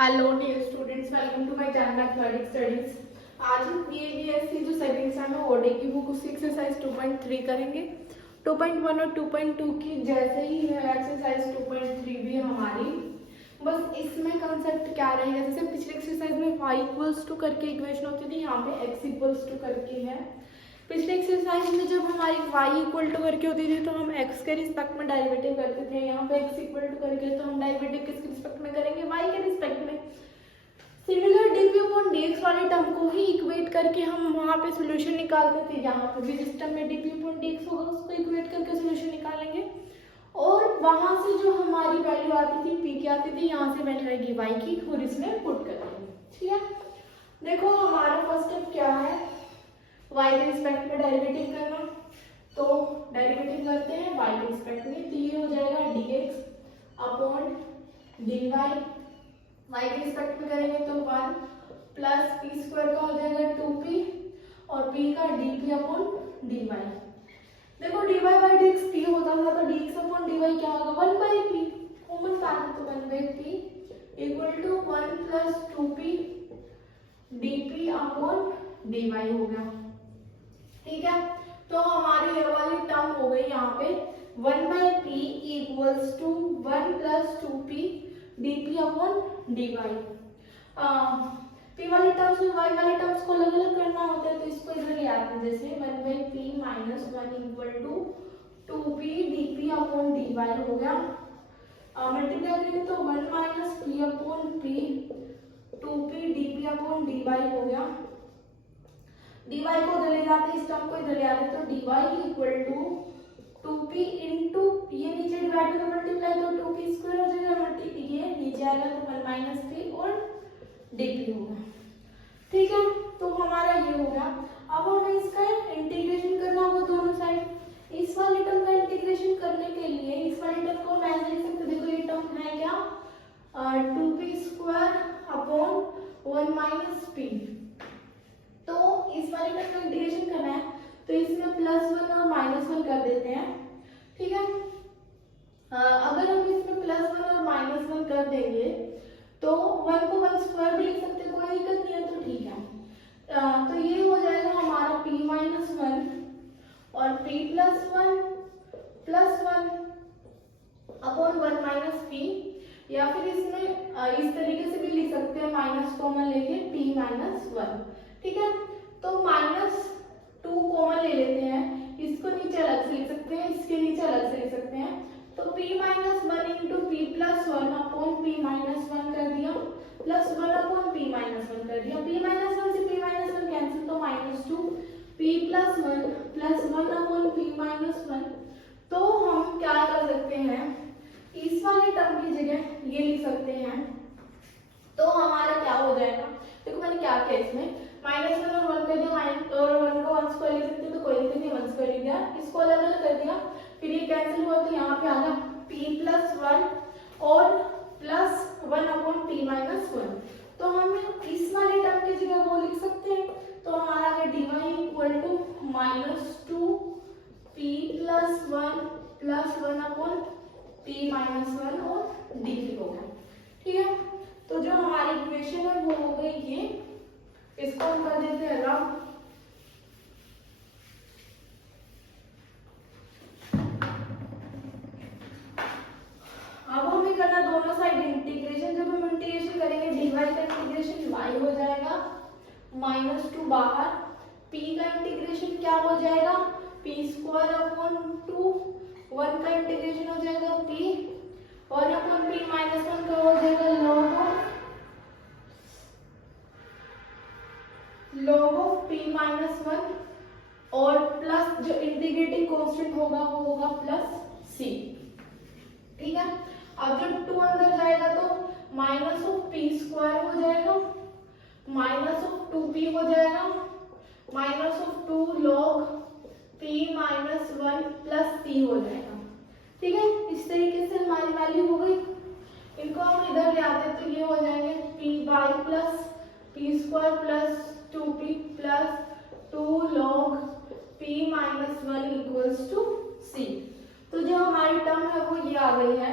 Hello dear students, welcome to my channel mathematics studies. आज हम P A V S C जो second exam है ओडी की बुक उसकी एक्सरसाइज 2.3 करेंगे। 2.1 और 2.2 की जैसे ही है एक्सरसाइज 2.3 भी हमारी। बस इसमें कंसेप्ट क्या रहेगा, जैसे पिछले एक्सरसाइज में y इक्वल्स टू करके इक्वेशन होती थी, यहाँ पे x इक्वल्स टू करके है। पिछले एक्सरसाइज में जब हमारी y इक्वल टू करके होती थी तो हम x के रिस्पेक्ट में डेरिवेटिव करते थे, यहाँ पे x इक्वल टू करके तो हम डेरिवेटिव किसके रिस्पेक्ट में करेंगे, y के रिस्पेक्ट में। सिमिलर dp अपॉन dx वाले टर्म को ही इक्वेट करके हम वहाँ पे सोल्यूशन निकालते थे, यहाँ पे भी सिस्टम में dp अपॉन dx होगा उसको इक्वेट करके सोल्यूशन निकालेंगे। और वहां से जो हमारी वैल्यू आती थी p की आती थी, यहाँ से वैल्यू आएगी y की और इसमें पुट कर देंगे। ठीक है, देखो हमारा फर्स्ट स्टेप क्या है, y के रिस्पेक्ट में डेरिवेटिव करना। तो डेरिवेटिव करते हैं y के रिस्पेक्ट में, तो ये हो जाएगा dx अपॉन dy। y के रिस्पेक्ट में करेंगे तो 1 प्लस पी स्क्वायर का हो जाएगा 2p और p का dp अपॉन dy। देखो dy बाई dx p होता था तो dx अपॉन dy क्या होगा, 1 बाई p, कॉमन फैक्टर तो 1 by p equal to 1 plus 2p dp upon dy हो गया। ठीक है, तो हमारी ये वाली टर्म हो गई यहाँ पे 1 by p equals to 1 plus 2p dp upon dy। p वाली टर्म्स और y वाली टर्म्स को अलग अलग करना होता है, तो इसको इधर याद है, जैसे 1 by p minus 1 equal to 2p dp upon dy हो गया। मल्टीप्लाई करें तो 1 minus p upon p 2p dp upon dy हो गया। dy को इधर ले जाते, इस टर्म को इधर ले आते, तो dy equal to 2p into ये नीचे डिवाइड में मल्टीप्लाई तो 2p स्क्वायर हो जाएगा, ये नीचे आएगा तो 1 माइनस p और dp होगा। ठीक है, तो हमारा ये हो गया। अब हमें इसका इंटीग्रेशन करना होगा दोनों साइड। इस वाली टर्म का इंटीग्रेशन करने के लिए इस वाली टर्म को मैं लिख सकते, देखो ये टर्म है क्या, 2p square upon 1 minus p। तो इस वाले टर्म का इंटीग्रेशन करना है तो इसमें +1 और -1 कर देते हैं। ठीक है, अगर हम इसमें +1 और -1 कर देंगे तो 1 को 1 स्क्वायर भी लिख सकते हैं, कोई दिक्कत नहीं है, तो ठीक है। तो ये हो जाएगा हमारा p माइनस 1 और p plus 1 upon 1 minus p, या फिर इसमें इस तरीके से भी लिख सकते हैं, माइनस कॉमन लेके p माइनस 1। ठीक है, तो -2 कॉमन ले लेते हैं, इसको नीचे अलग से लिख सकते हैं, इसके नीचे अलग से लिख सकते हैं, तो p minus 1 into p plus 1 upon p minus 1 कर दिया, प्लस 1 अपॉन p माइनस 1 कर दिया। p माइनस 1 से p माइनस 1 कैंसिल तो -2 p plus 1 plus 1 upon p minus 1। तो हम क्या कर सकते हैं, इस वाले टर्म की जगह ये लिख सकते हैं, तो हमारा क्या हो जाएगा, देखो मैंने क्या किया, इसमें -1 और 1 कर दिया, और 1 को 1 स्क्वायर लिख सकते तो कोई दिक्कत नहीं, 1 स्क्वायर लिख दिया, इसको अलग अलग कर दिया, फिर ये कैंसिल हुआ तो यहाँ पे आ गया p प्लस 1 और प्लस 1 अपॉन p माइनस 1। तो हम इस वाले टर्म की जगह वो लिख सकते हैं, तो हमारा है dy equal to -2 p plus 1 plus 1 upon p minus 1 और dp हो गया। ठीक है, तो जो हमारी इक्वेशन है वो हो गई ये, इसको हम कर देते हैं रब। अब हमें करना दोनों साइड इंटीग्रेशन, जब हम इंटीग्रेशन करेंगे dy का इंटीग्रेशन y हो जाएगा -2 बाहर, p का इंटीग्रेशन क्या हो जाएगा, p स्क्वायर अपॉन 2, 1 का इंटीग्रेशन हो जाएगा p, 1 अपॉन p माइनस 1 का हो जाएगा log ऑफ p माइनस 1 और प्लस जो इंटीग्रेटिंग कांस्टेंट होगा वो होगा प्लस c। ठीक है, अब जब 2 अंदर जाएगा तो माइनस ऑफ p स्क्वायर हो जाएगा, माइनस ऑफ 2p हो जाएगा, minus of 2 log p minus 1 plus c हो जाएगा। ठीक है, इस तरीके से हमारी वैल्यू हो गई। इनको हम इधर ले आते हैं तो ये हो जाएंगे p by plus p square plus 2p plus 2 log p minus 1 equals to c। तो जो हमारी टर्म है वो ये आ गई है।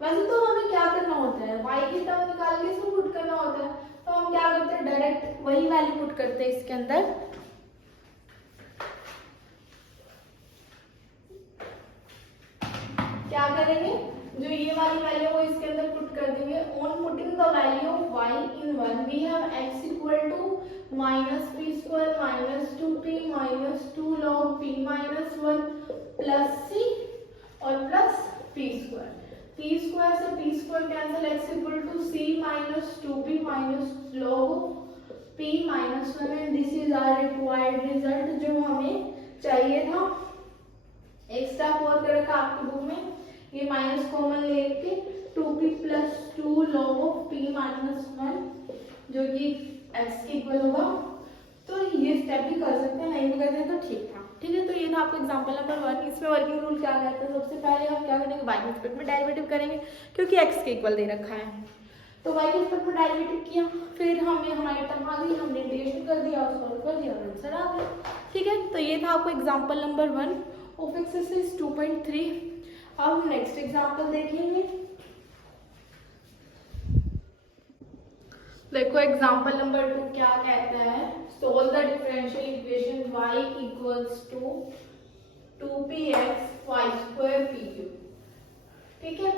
वैसे तो हमें क्या करना होता है, y की टर्म निकाल के इसमें पुट करना होता है, तो हम क्या करते हैं डायरेक्ट वही वैल्यू पुट करते हैं इसके अंदर। क्या करेंगे, जो ये वाली वैल्यू वो इसके अंदर पुट कर देंगे। On putting the value of y in 1 we have x equal to minus P square minus 2p minus 2 log p minus 1 plus c और plus p square. p square से p square cancel, x equal to c minus 2p minus log p minus 1 and this is our required result जो हमें चाहिए था। एक step और कर रखा आपकी बुक में, ये माइनस कॉमन लेके 2p plus 2 log of p minus 1 जो कि x के इक्वल होगा। तो ये स्टेप भी कर सकते हैं, नहीं भी करते हैं तो ठीक था। ठीक है, तो ये था आपका एग्जांपल नंबर 1। इसमें वर्किंग रूल क्या कहता है, सबसे पहले हम क्या करेंगे y के रिस्पेक्ट में डेरिवेटिव करेंगे क्योंकि x के इक्वल दे रखा है। तो y के रिस्पेक्ट में डेरिवेटिव किया, फिर हमें हमारी टर्म आ गई, हमने इंटीग्रेशन कर दिया और सॉल्व कर दिया और आंसर आ गया। ठीक है, तो ये था आपको एग्जांपल नंबर 1 ऑफ एक्सरसाइज 2.3। अब हम नेक्स्ट एग्जांपल देखेंगे। देखो एग्जांपल नंबर 2 क्या कहता है, solve the differential equation y equals to 2px y square pq। ठीक है,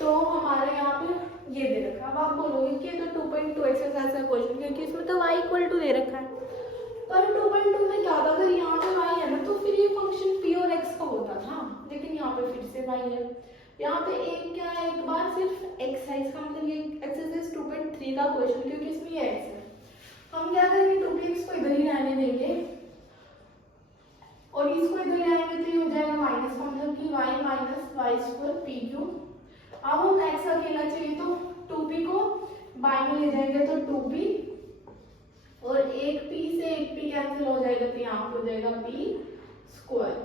तो हमारे यहाँ पे ये दे रखा है। अब आप बोलोगे कि तो 2.2 एक्सरसाइज का क्वेश्चन क्योंकि इसमें तो y इक्वल टू दे रखा है, पर 2.2 में क्या था, अगर यहाँ पे y है ना तो फिर ये फंक्शन p और x का होता था, लेकिन यहाँ पे फिर से y है। यहाँ पे एक क्या है, एक बार सिर्फ x है, इसका मतलब ये एक्सरसाइज 2.3 का क्वेश्चन क्योंकि इसमें ये x है। हम क्या करेंगे 2px को इधर ही रहने देंगे और इसको इधर ले आएंगे तो ये हो जाएगा माइनस का मतलब कि y minus Y square pq। अब हम x अकेला चाहिए तो 2p को बाई में ले जाएंगे तो 2p और एक p से एक p कैंसिल हो जाएगा तो यहाँ पे हो जाएगा p स्क्वायर।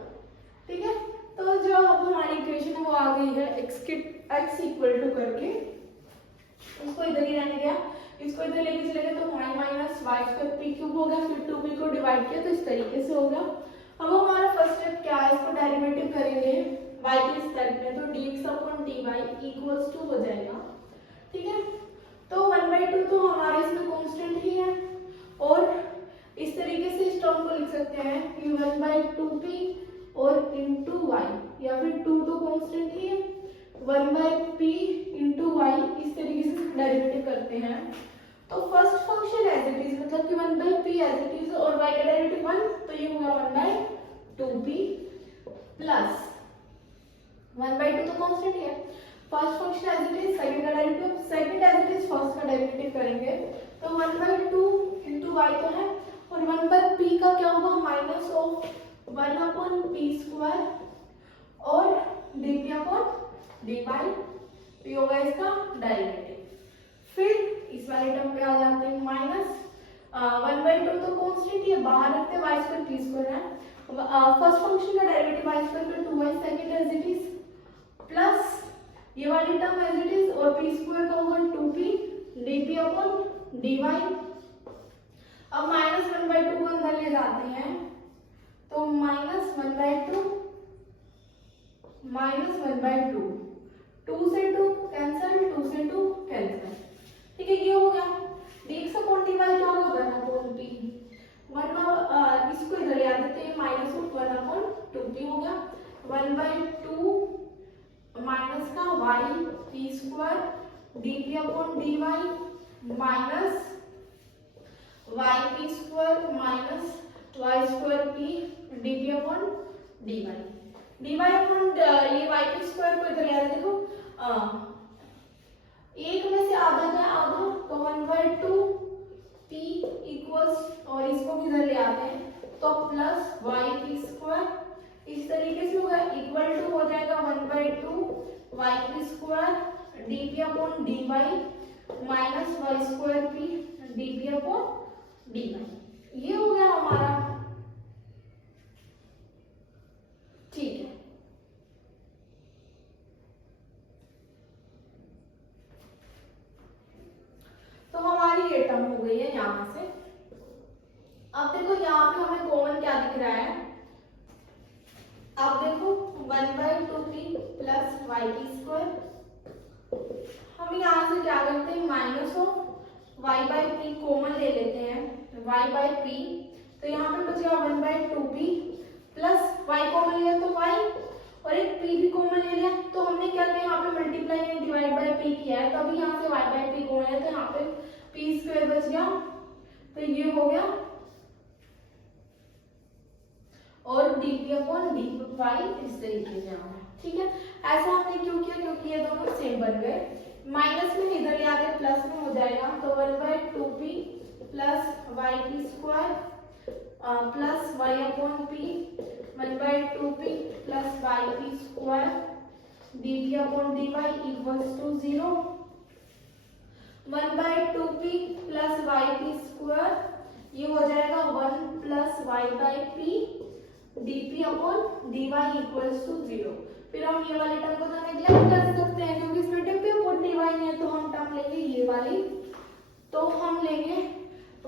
ठीक है, तो जो अब हमारी इक्वेशन है वो आ गई है x इक्वल टू करके, इसको इधर ही रहने दिया, इसको इधर लेके चले गए तो y minus Y square P cube हो गया, फिर 2p को डिवाइड किया तो इस तरीके से हो गया। अब हमारा फर्स्ट स्टेप क्या है, इसको डेरिवेटिव करेंगे y के रिस्पेक्ट में, तो dx upon dy equals to हो जाएगा। ठीक है, तो 1/2 तो हमारे इसमें कांस्टेंट ही है और इस तरीके से इस टर्म को लिख सकते हैं कि 1/2p और इंटू वाई, या फिर 2 तो कांस्टेंट ही है, 1/p इंटू वाई, इस तरीके से डेरिवेटिव करते हैं। तो first function as it is मतलब कि 1/p एज इट इज और y का डेरिवेटिव 1, तो ये होगा 1/2p प्लस 1/2 तो कांस्टेंट है। First function as it is, second का derivative, second as it is first का डेरिवेटिव करेंगे तो 1/2 इंटू वाई तो है और 1/p का क्या होगा माइनस ऑफ 1/p स्क्वायर और dp अपॉन dy, p होगा इसका डेरिवेटिव। फिर इस वाले टर्म पे आ जाते हैं माइनस 1/2 तो कांस्टेंट ही है, बाहर रखते हैं y स्क्वायर p स्क्वायर है, फर्स्ट फंक्शन का डेरिवेटिव y स्क्वायर पे 2y second as it is plus ये वाली टर्म एज इट इज और p स्क्वायर का होगा 2p dp अपॉन dy। अब माइनस 1/2 को अंदर ले जाते हैं तो माइनस 1/2 माइनस 1/2, 2 से 2 कैंसिल, 2 से 2 कैंसिल। ठीक है, ये हो गया dx अपॉन dy क्या होगा 1/p, इसको इधर ले आ देते हैं माइनस ऑफ 1/2p हो गया 1/2 माइनस का y p square dp upon dy minus yp square minus y square p dp upon dy, dy upon ये yp स्क्वायर को इधर ले देखो, एक में से आधा जाए आधा तो 1/2p इक्वल्स और इसको भी इधर ले आते हैं तो प्लस yp स्क्वायर, इस तरीके से होगा इक्वल टू हो जाएगा 1/2 yp square dp upon dy minus y square p dp upon dy। ये हो गया हमारा। ठीक है, तो हमारी ये टर्म हो गई है यहां से। अब देखो यहाँ पे हमें कॉमन क्या दिख रहा है, अब देखो 1/2p plus yp square minus of Y by P common ले लेते हैं, वाई बाई पी, तो यहाँ पे बचेगा 1/2p प्लस वाई कॉमन लिया तो वाई और एक p भी कॉमन ले लिया, तो हमने क्या किया यहाँ पे multiply and divide by p किया है, तभी यहाँ से y बाय p कॉमन है, तो यहाँ पे p स्क्वायर बच गया, तो ये हो गया और dp अपॉन dy इस तरीके से आना है, ठीक है। ऐसा हमने क्यों किया, क्योंकि ये दोनों सेम बन गए, माइनस में इधर ले आके प्लस में हो जाएगा, तो 1/2p plus yp square plus y upon p 1/2p plus yp square dp upon dy equals to 0, 1/2p plus yp square ये हो जाएगा 1 plus y by p dp upon dy equals to 0। फिर हम ये वाली टर्म को तो neglect कर सकते हैं क्योंकि इसमें dp अपॉन dy नहीं है, तो हम टर्म लेंगे ये वाली, तो हम लेंगे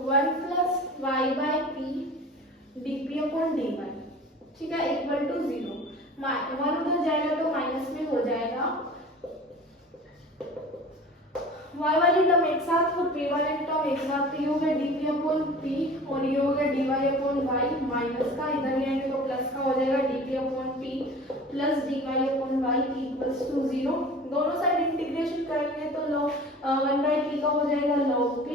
1 plus y by p dp upon dy, ठीक है, इक्वल टू 0, 1 उधर जाएगा तो माइनस में हो जाएगा, y वाली टर्म एक साथ और p वाली टर्म एक साथ, तो ये हो गया dp अपॉन p और ये हो गया dy अपॉन y, माइनस का इधर ले आएंगे तो प्लस का हो जाएगा dp upon p plus dy upon y equals to 0, दोनों साइड इंटीग्रेशन करेंगे तो log 1/p का हो जाएगा log p,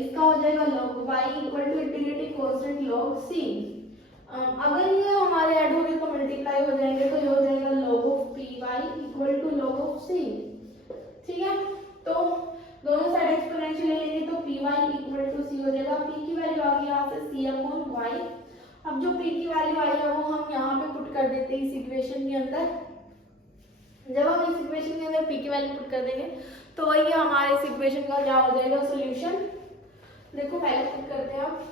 इसका हो जाएगा log y equal to integrating constant log c, अगर ये हमारे ऐड हो गए तो मल्टीप्लाई हो जाएंगे, तो ये हो जाएगा log of py equal to log of c, ठीक है। तो दोनों साइड एक्सपोनेंशियल ले लेंगे तो py इक्वल टू c हो जाएगा, p की वैल्यू आ गई यहाँ से c अपॉन y, अब जो p की वैल्यू आई है वो हम यहाँ पे पुट कर देते हैं इस इक्वेशन के अंदर, जब हम इस इक्वेशन के अंदर p की वैल्यू पुट कर देंगे तो वही हमारे इस इक्वेशन का क्या हो जाएगा सोल्यूशन, देखो पहले पुट करते हैं आप,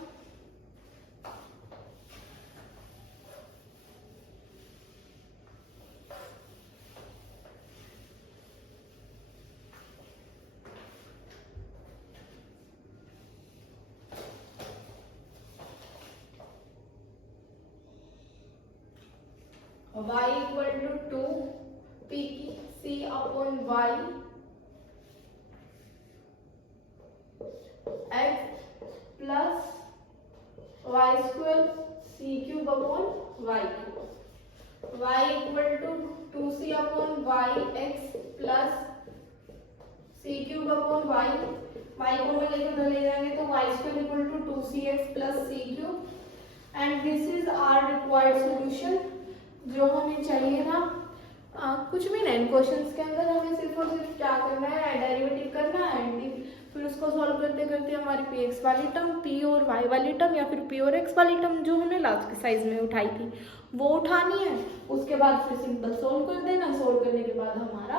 y equal to 2 p c upon y x plus y square c cube upon y cube, y equal to 2c upon y x plus c cube upon y, y को मैं लेकर उधर ले जाएंगे तो y square equal to 2cx plus c cube, and this is our required solution, जो हमें चाहिए था। कुछ भी नहीं, क्वेश्चंस के अंदर हमें सिर्फ और सिर्फ क्या करना है, डेरिवेटिव करना है, फिर उसको सॉल्व करते करते हमारी पी एक्स वाली टर्म, पी और वाई वाली टर्म या फिर पी और एक्स वाली टर्म जो हमने लास्ट एक्सरसाइज में उठाई थी वो उठानी है, उसके बाद फिर सिंपल सॉल्व कर देना, सॉल्व करने के बाद हमारा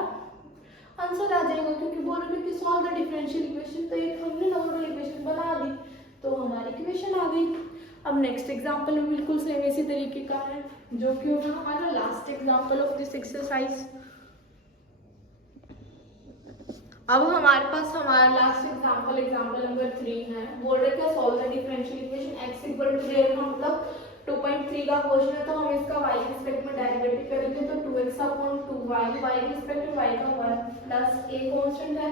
आंसर आ जाएगा, क्योंकि बोल रहे कि सॉल्व द डिफरेंशियल इक्वेशन, तो एक हमने नॉर्मल इक्वेशन बना दी तो हमारी इक्वेशन आ गई। अब नेक्स्ट एग्जाम्पल में बिल्कुल सेम इसी तरीके का है, जो कि होगा हमारा last example of this exercise. अब हमारे पास हमारा लास्ट एग्जाम्पल नंबर 3 है, बोल रहे थे solve the differential equation x equal to there का मतलब 2.3 का क्वेश्चन है, तो हम इसका y के रिस्पेक्ट में डेरिवेटिव करेंगे तो 2x अपॉन 2y, y के रिस्पेक्ट में y का 1 प्लस a कांस्टेंट है,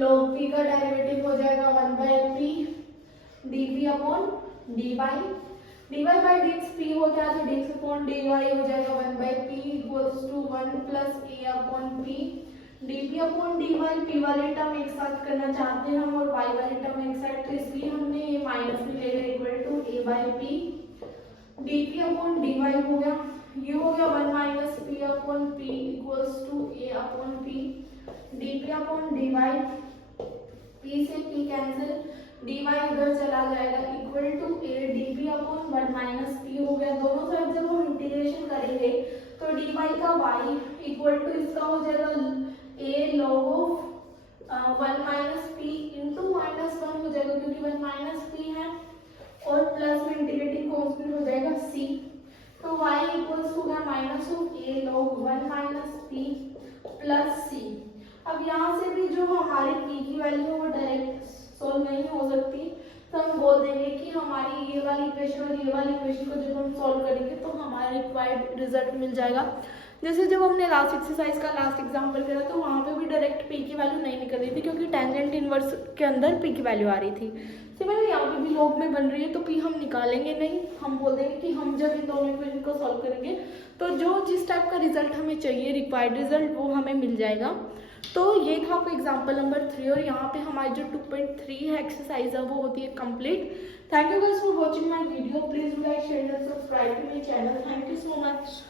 log p का डेरिवेटिव हो जाएगा 1/p dp upon dy, dy by dx p होता है तो dx अपॉन dy हो जाएगा 1/p equals to 1 plus a upon p dp upon dy, p वाले टर्म एक साथ करना चाहते हैं हम और y वाले टर्म एक साथ, तो इसलिए हमने ये माइनस में ले लिया equal to a by p dp upon dy हो गया, ये हो गया 1 minus p upon p equals to a upon p dp upon dy, p से p कैंसिल, dy इधर चला जाएगा equal to a dp upon 1 minus p हो गया, दोनों साइड जब हम इंटीग्रेशन करेंगे तो dy का y इक्वल टू इसका हो जाएगा a log of 1 minus p into -1 हो जाएगा क्योंकि 1 माइनस p है, और प्लस में इंटीग्रेटिंग कांस्टेंट हो जाएगा c, तो y इक्वल्स हो गया minus of a log 1 minus p plus c। अब यहाँ से भी जो हमारी p की वैल्यू है वो डायरेक्ट सॉल्व नहीं हो सकती, तो हम बोल देंगे कि हमारी ये वाली इक्वेशन और ये वाली इक्वेशन को जब हम सॉल्व करेंगे तो हमारा रिक्वायर्ड रिजल्ट मिल जाएगा। जैसे जब हमने लास्ट एक्सरसाइज का लास्ट एग्जांपल करा तो वहाँ पे भी डायरेक्ट एग्जैक्ट पी की वैल्यू नहीं निकल रही थी क्योंकि टेंजेंट इनवर्स के अंदर पी की वैल्यू आ रही थी। सिमिलरली यहाँ पे भी लॉग में बन रही है तो पी हम निकालेंगे नहीं, हम बोल देंगे कि हम जब इन दोनों इक्वेशन को सॉल्व करेंगे तो जो जिस टाइप का रिजल्ट हमें चाहिए, रिक्वायर्ड रिजल्ट, वो हमें मिल जाएगा। तो ये था आपका एग्जाम्पल नंबर 3 और यहाँ पे हमारी जो 2.3 है एक्सरसाइज है वो होती है complete. Thank you guys for watching my video, please like share and subscribe to my channel. Thank you so much.